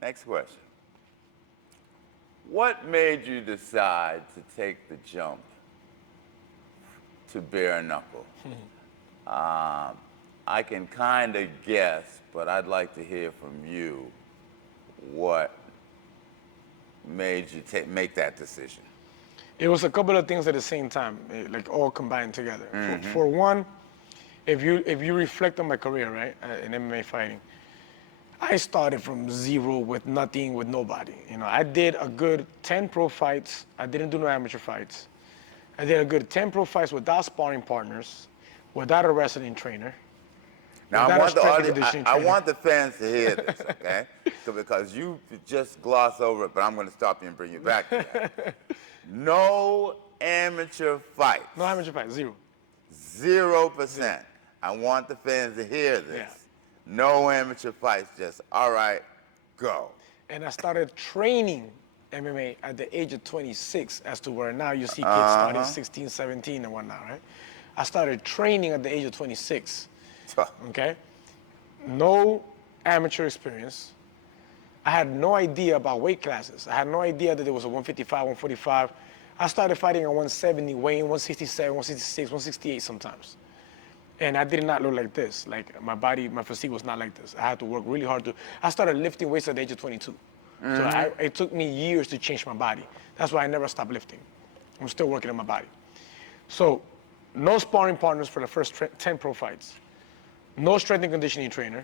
Next question. What made you decide to take the jump to bare knuckle? I can kind of guess, but I'd like to hear from you what made you make that decision. It was a couple of things at the same time, like all combined together. For one, if you reflect on my career, right, in MMA fighting, I started from zero with nothing, with nobody. You know, I did a good 10 pro fights. I didn't do no amateur fights. I did a good 10 pro fights without sparring partners, without a wrestling trainer. Now, I trainer. want the fans to hear this, okay? Because you just gloss over it, but I'm going to stop you and bring you back to that. No amateur fights. No amateur fights, zero. 0%. I want the fans to hear this. Yeah. No amateur fights, just, all right, go. And I started training MMA at the age of 26, as to where now you see kids starting 16, 17 and whatnot, right? I started training at the age of 26, okay? No amateur experience. I had no idea about weight classes. I had no idea that there was a 155, 145. I started fighting at 170, weighing 167, 166, 168 sometimes. And I did not look like this. Like my body, my physique was not like this. I had to work really hard I started lifting weights at the age of 22. So it took me years to change my body. That's why I never stopped lifting. I'm still working on my body. So no sparring partners for the first 10 pro fights. No strength and conditioning trainer.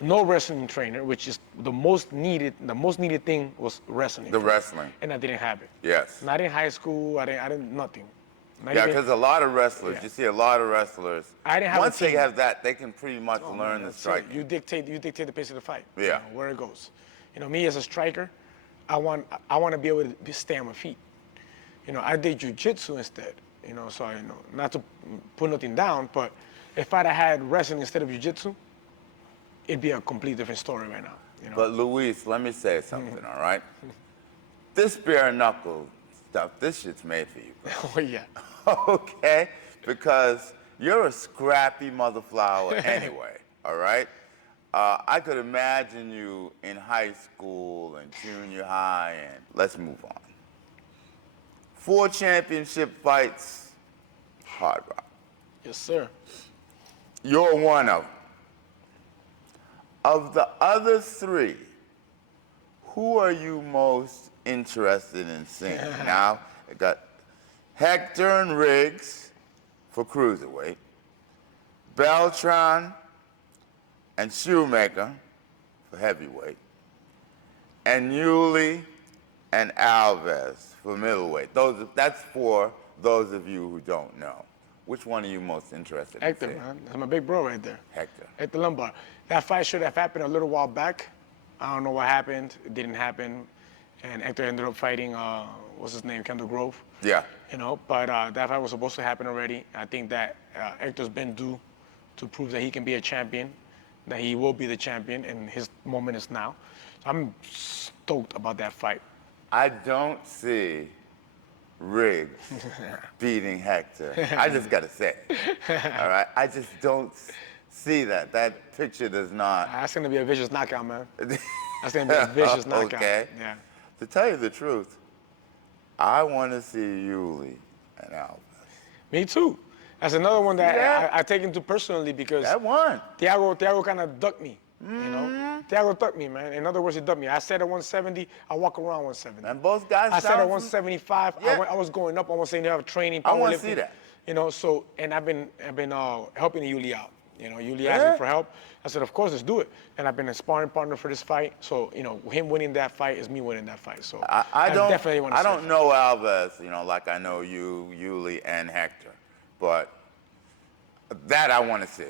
No wrestling trainer, which is the most needed thing was wrestling. The wrestling. And I didn't have it. Yes. Not in high school, I didn't nothing. Yeah, because a lot of wrestlers, you see a lot of wrestlers, I didn't have once a team. they have that, they can pretty much learn the striking. You dictate the pace of the fight. Yeah. You know, where it goes. You know, me as a striker, I want to be able to stay on my feet. You know, I did jiu-jitsu instead. You know, so not to put nothing down, but if I'd have had wrestling instead of jiu-jitsu, it'd be a completely different story right now. You know? But Luis, let me say something, all right? This bare knuckle stuff, this shit's made for you, bro. Oh, yeah. Okay? Because you're a scrappy mother flower anyway, all right? I could imagine you in high school and junior high, and let's move on. 4 championship fights, Hard Rock. Yes, sir. You're one of them. Of the other 3, who are you most interested in seeing? Now, I got Hector and Riggs for cruiserweight, Beltran and Shoemaker for heavyweight, and Yuli and Alves for middleweight. That's for those of you who don't know. Which one are you most interested in Hector, seeing? man. That's my big bro right there. Hector. Hector Lombard. That fight should have happened a little while back. I don't know what happened. It didn't happen. And Hector ended up fighting, what's his name, Kendall Grove. Yeah. You know, but that fight was supposed to happen already. I think that Hector's been due to prove that he can be a champion, that he will be the champion, and his moment is now. So I'm stoked about that fight. I don't see Riggs beating Hector. I just got to say it. All right? I just don't see that. That picture does not. That's going to be a vicious knockout, man. That's going to be a vicious knockout. Okay. Yeah. To tell you the truth, I want to see Yuli and Alves. Me too. That's another one that I take into personally because That one. Thiago kind of ducked me. You know, Thiago ducked me, man. In other words, he ducked me. I said at 170, I walk around 170. And both guys. I said at 175, Yeah. I was going up. I was saying they have training. I want to powerlifting. see that. You know, so and I've been helping Yuli out. You know, Yuli asked me for help. I said, of course, let's do it. And I've been a sparring partner for this fight. So, you know, him winning that fight is me winning that fight. So I definitely want to see don't know Alves, you know, like I know you, Yuli, and Hector. But that I want to see.